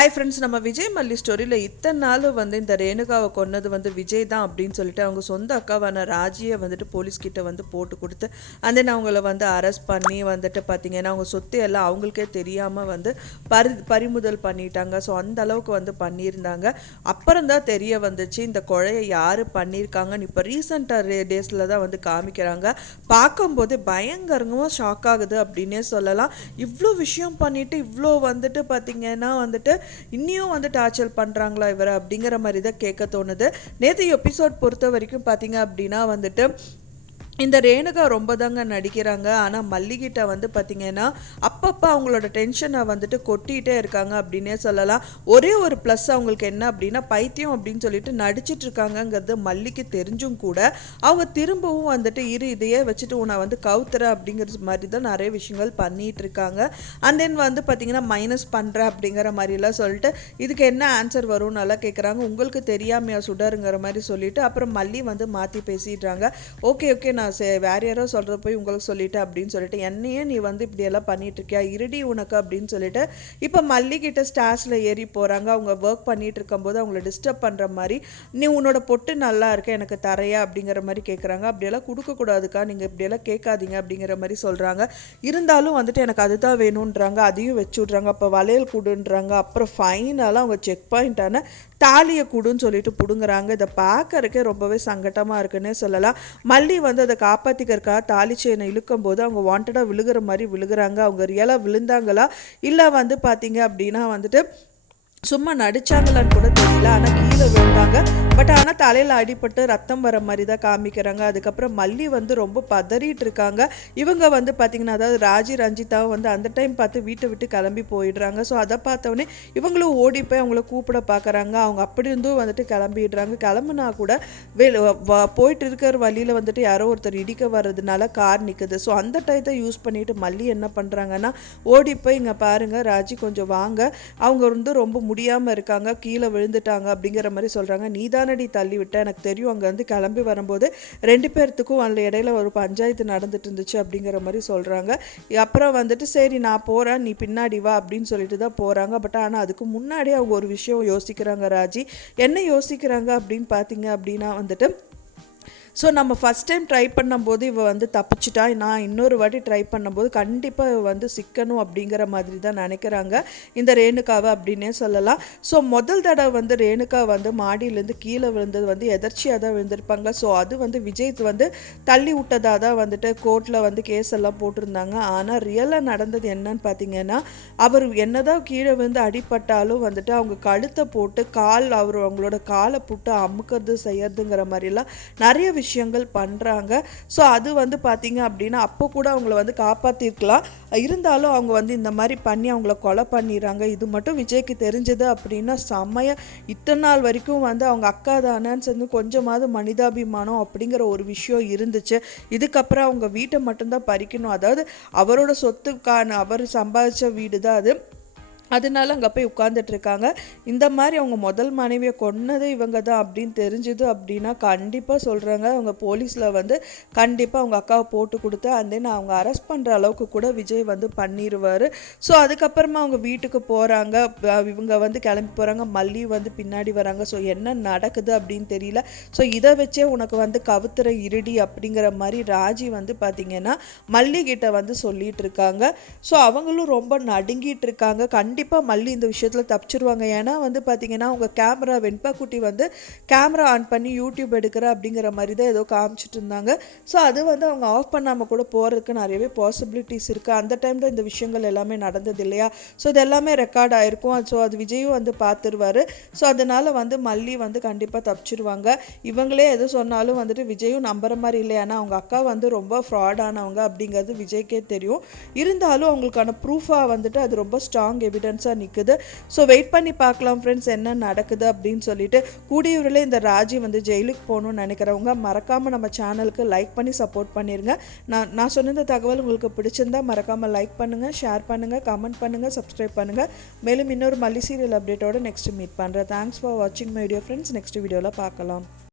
Hi friends, நம்ம விஜய் மல்லி ஸ்டோரியில் இத்தனை நாள் இந்த ரேணுகாவை கொன்னது விஜய் தான் அப்படின்னு சொல்லிட்டு அவங்க சொந்த அக்காவான ராஜியை போலீஸ்கிட்ட போட்டு கொடுத்து அந்த அவங்கள அரெஸ்ட் பண்ணி பார்த்தீங்கன்னா அவங்க சொத்து எல்லாம் அவங்களுக்கே தெரியாமல் பறிமுதல் பண்ணிட்டாங்க. ஸோ அந்த அளவுக்கு பண்ணியிருந்தாங்க. அப்புறம் தான் தெரிய வந்துச்சு இந்த கொலையை யார் பண்ணியிருக்காங்கன்னு. இப்போ ரீசெண்டாக டேஸில் தான் காமிக்கிறாங்க. பார்க்கும்போது பயங்கரமாக ஷாக் ஆகுது அப்படின்னே சொல்லலாம். இவ்வளோ விஷயம் பண்ணிவிட்டு இவ்வளோ பார்த்தீங்கன்னா இன்னியும் டார்ச்சர் பண்ணுறாங்களா இவரை அப்படிங்கிற மாதிரி தான் கேட்க தோணுது. நேற்று எபிசோட் பொறுத்த வரைக்கும் பார்த்தீங்க அப்படின்னா இந்த ரேணுகா ரொம்ப தாங்க நடிக்கிறாங்க. ஆனால் மல்லிகிட்ட பார்த்தீங்கன்னா அப்பப்போ அவங்களோட டென்ஷனை கொட்டிகிட்டே இருக்காங்க அப்படின்னே சொல்லலாம். ஒரே ஒரு ப்ளஸ் அவங்களுக்கு என்ன அப்படின்னா பைத்தியம் அப்படின்னு சொல்லிட்டு நடிச்சிட்டு இருக்காங்கங்கிறது மல்லிக்கு தெரிஞ்சும் கூட அவங்க திரும்பவும் இதையே வச்சுட்டு உன்னை கவுத்துற அப்படிங்கிற மாதிரி தான் நிறைய விஷயங்கள் பண்ணிகிட்டு இருக்காங்க. அண்ட் தென் பார்த்தீங்கன்னா மைனஸ் பண்ணுற அப்படிங்கிற மாதிரிலாம் சொல்லிட்டு இதுக்கு என்ன ஆன்சர் வரும்னு நல்லா கேட்குறாங்க. உங்களுக்கு தெரியாமையா சுடருங்கிற மாதிரி சொல்லிட்டு அப்புறம் மல்லி மாற்றி பேசிடுறாங்க. ஓகே நான் வேற யாரோ சொல்கிறத போய் உங்களுக்கு சொல்லிட்டேன் அப்படின்னு சொல்லிட்டு என்னையே நீ இப்படியெல்லாம் பண்ணிட்டு இருக்கியா இருடி உனக்கு அப்படின்னு சொல்லிட்டு இப்போ மல்லிகிட்ட ஸ்டார்ஸில் ஏறி போகிறாங்க. அவங்க ஒர்க் பண்ணிட்டு இருக்கும்போது அவங்கள டிஸ்டர்ப் பண்ணுற மாதிரி நீ உன்னோட பொட்டு நல்லா இருக்க எனக்கு தரையா அப்படிங்கிற மாதிரி கேட்குறாங்க. அப்படியெல்லாம் கொடுக்கக்கூடாதுக்கா, நீங்கள் இப்படியெல்லாம் கேட்காதீங்க அப்படிங்கிற மாதிரி சொல்கிறாங்க. இருந்தாலும் எனக்கு அதுதான் வேணுன்றாங்க. அதையும் வச்சு விட்றாங்க. அப்போ வளையல் கொடுன்றாங்க. அப்புறம் ஃபைனலாக அவங்க செக் பாயிண்டான தாலியை கொடுன்னு சொல்லிட்டு பிடுங்குறாங்க. இதை பார்க்கறக்கே ரொம்பவே சங்கட்டமாக இருக்குன்னே சொல்லலாம். மல்லி அதை காப்பாற்றிக்கிறக்காக தாலி செயினை இழுக்கும் போது அவங்க வாண்டடாக விழுகிற மாதிரி விழுகிறாங்க. அவங்க ரியலாக விழுந்தாங்களா இல்லை பார்த்தீங்க அப்படின்னா சும்மா நடிச்சாங்களான்னு கூட தெரியல. ஆனால் கீழே விழுந்தாங்க. பட் ஆனால் தலையில் அடிபட்டு ரத்தம் வர மாதிரி தான் காமிக்கிறாங்க. அதுக்கப்புறம் மல்லி ரொம்ப பதறிட்டு இருக்காங்க. இவங்க பார்த்தீங்கன்னா அதாவது ராஜி ரஞ்சிதாவை அந்த டைம் பார்த்து வீட்டை விட்டு கிளம்பி போயிடுறாங்க. ஸோ அதை பார்த்தோன்னே இவங்களும் ஓடி போய் அவங்கள கூப்பிட பார்க்குறாங்க. அவங்க அப்படி இருந்தும் கிளம்பிடுறாங்க. கிளம்புனா கூட போயிட்டு இருக்கிற வழியில் யாரோ ஒருத்தர் இடிக்க வர்றதுனால கார் நிற்குது. ஸோ அந்த டயத்தை யூஸ் பண்ணிட்டு மல்லி என்ன பண்ணுறாங்கன்னா ஓடி போய் இங்கே பாருங்கள் ராஜி கொஞ்சம் வாங்க, அவங்க ரொம்ப முடியாமல் இருக்காங்க, கீழே விழுந்துட்டாங்க அப்படிங்கிற மாதிரி சொல்கிறாங்க. நீதானடி தள்ளி விட்ட, எனக்கு தெரியும். அங்கே கிளம்பி வரும்போது 2 பேர்த்துக்கும் அதில் இடையில ஒரு பஞ்சாயத்து நடந்துட்டு இருந்துச்சு அப்படிங்கிற மாதிரி சொல்கிறாங்க. அப்புறம் சரி நான் போகிறேன், நீ பின்னாடி வா அப்படின்னு சொல்லிட்டு தான் போகிறாங்க. பட் ஆனால் அதுக்கு முன்னாடியே அவங்க ஒரு விஷயம் யோசிக்கிறாங்க. ராஜி என்ன யோசிக்கிறாங்க அப்படின்னு பார்த்தீங்க அப்படின்னா ஸோ நம்ம ஃபஸ்ட் டைம் ட்ரை பண்ணும்போது இவ தப்பிச்சிட்டா, நான் இன்னொரு வாட்டி ட்ரை பண்ணும்போது கண்டிப்பாக இவ சிக்கணும் அப்படிங்கிற மாதிரி தான் நினைக்கிறாங்க இந்த ரேணுகாவை அப்படின்னே சொல்லலாம். ஸோ முதல் தடவை ரேணுகா மாடியிலேருந்து கீழே விழுந்தது எதர்ச்சியாக தான் விழுந்திருப்பாங்க. ஸோ அது விஜய் தள்ளி விட்டதாக தான் கோர்ட்டில் கேஸ் எல்லாம் போட்டிருந்தாங்க. ஆனால் ரியலாக நடந்தது என்னன்னு பார்த்தீங்கன்னா அவர் என்னதான் கீழே அடிபட்டாலும் அவங்க கழுத்தை போட்டு அவங்களோட காலை போட்டு அமுக்கிறது செய்யறதுங்கிற மாதிரிலாம் நிறைய விஷயங்கள் பண்ணுறாங்க. ஸோ அது பார்த்தீங்க அப்படின்னா அப்போ கூட அவங்கள காப்பாற்றிருக்கலாம். இருந்தாலும் அவங்க இந்த மாதிரி பண்ணி அவங்கள கொலை பண்ணிடுறாங்க. இது மட்டும் விஜய்க்கு தெரிஞ்சது அப்படின்னா செம்மையாக இத்தனை நாள் வரைக்கும் அவங்க அக்கா தானேன்னு சொல்லி கொஞ்சமாவது மனிதாபிமானம் அப்படிங்கிற ஒரு விஷயம் இருந்துச்சு. இதுக்கப்புறம் அவங்க வீட்டை மட்டும்தான் பறிக்கணும். அதாவது அவரோட சொத்துக்கான அவர் சம்பாதிச்ச வீடு தான் அது. அதனால அங்கே போய் உட்காந்துட்டு இருக்காங்க. இந்த மாதிரி அவங்க முதல் மனைவியை கொன்னது இவங்க தான் அப்படின்னு தெரிஞ்சுது அப்படின்னா கண்டிப்பாக சொல்கிறாங்க அவங்க போலீஸில் கண்டிப்பாக அவங்க அக்காவை போட்டு கொடுத்து அவங்க அரெஸ்ட் பண்ணுற அளவுக்கு கூட விஜய் பண்ணிடுவார். ஸோ அதுக்கப்புறமா அவங்க வீட்டுக்கு போகிறாங்க. இவங்க கிளம்பி போகிறாங்க. மல்லி பின்னாடி வராங்க. ஸோ என்ன நடக்குது அப்படின்னு தெரியல. ஸோ இதை வச்சே உனக்கு கவுத்துற இருடி அப்படிங்கிற மாதிரி ராஜி பார்த்தீங்கன்னா மல்லிகிட்ட சொல்லிட்டு இருக்காங்க. ஸோ அவங்களும் ரொம்ப நடுங்கிட்டு இருக்காங்க. கண்டிப்பாக மல்லி இந்த விஷயத்தில் தப்பிச்சிருவாங்க. ஏன்னா பார்த்தீங்கன்னா அவங்க கேமரா வெண்பா குட்டி கேமரா ஆன் பண்ணி யூடியூப் எடுக்கிற அப்படிங்கிற மாதிரி தான் ஏதோ காமிச்சிட்டு இருந்தாங்க. ஸோ அது அவங்க ஆஃப் பண்ணாமல் கூட போகிறதுக்கு நிறையவே பாசிபிலிட்டிஸ் இருக்குது. அந்த டைமில் இந்த விஷயங்கள் எல்லாமே நடந்தது இல்லையா? ஸோ இது எல்லாமே ரெக்கார்ட் ஆகிருக்கும். ஸோ அது விஜயும் பார்த்துருவார். ஸோ அதனால் மல்லி கண்டிப்பாக தப்பிச்சிருவாங்க. இவங்களே எது சொன்னாலும் விஜயும் நம்புற மாதிரி இல்லை. ஏன்னா அவங்க அக்கா ரொம்ப ஃப்ராடானவங்க அப்படிங்கிறது விஜய்க்கே தெரியும். இருந்தாலும் அவங்களுக்கான ப்ரூஃபாக அது ரொம்ப ஸ்ட்ராங் எவிடன்ஸ் நிக்குது. ஸோ வெயிட் பண்ணி பார்க்கலாம் ஃப்ரெண்ட்ஸ் என்ன நடக்குது அப்படின்னு சொல்லிட்டு. கூடியவர்களே இந்த ராஜி ஜெயிலுக்கு போகணும்னு நினைக்கிறவங்க மறக்காமல் நம்ம சேனலுக்கு லைக் பண்ணி சப்போர்ட் பண்ணிடுங்க. நான் சொன்ன இந்த தகவல் உங்களுக்கு பிடிச்சிருந்தா மறக்காமல் லைக் பண்ணுங்கள், ஷேர் பண்ணுங்கள், கமெண்ட் பண்ணுங்கள், சப்ஸ்கிரைப் பண்ணுங்கள். மேலும் இன்னொரு மல்லி சீரியல் அப்டேட்டோட நெக்ஸ்ட் மீட் பண்ணுறேன். தேங்க்ஸ் ஃபார் வாட்சிங் மை வீடியோ ஃப்ரெண்ட்ஸ். நெக்ஸ்ட் வீடியோவில் பார்க்கலாம்.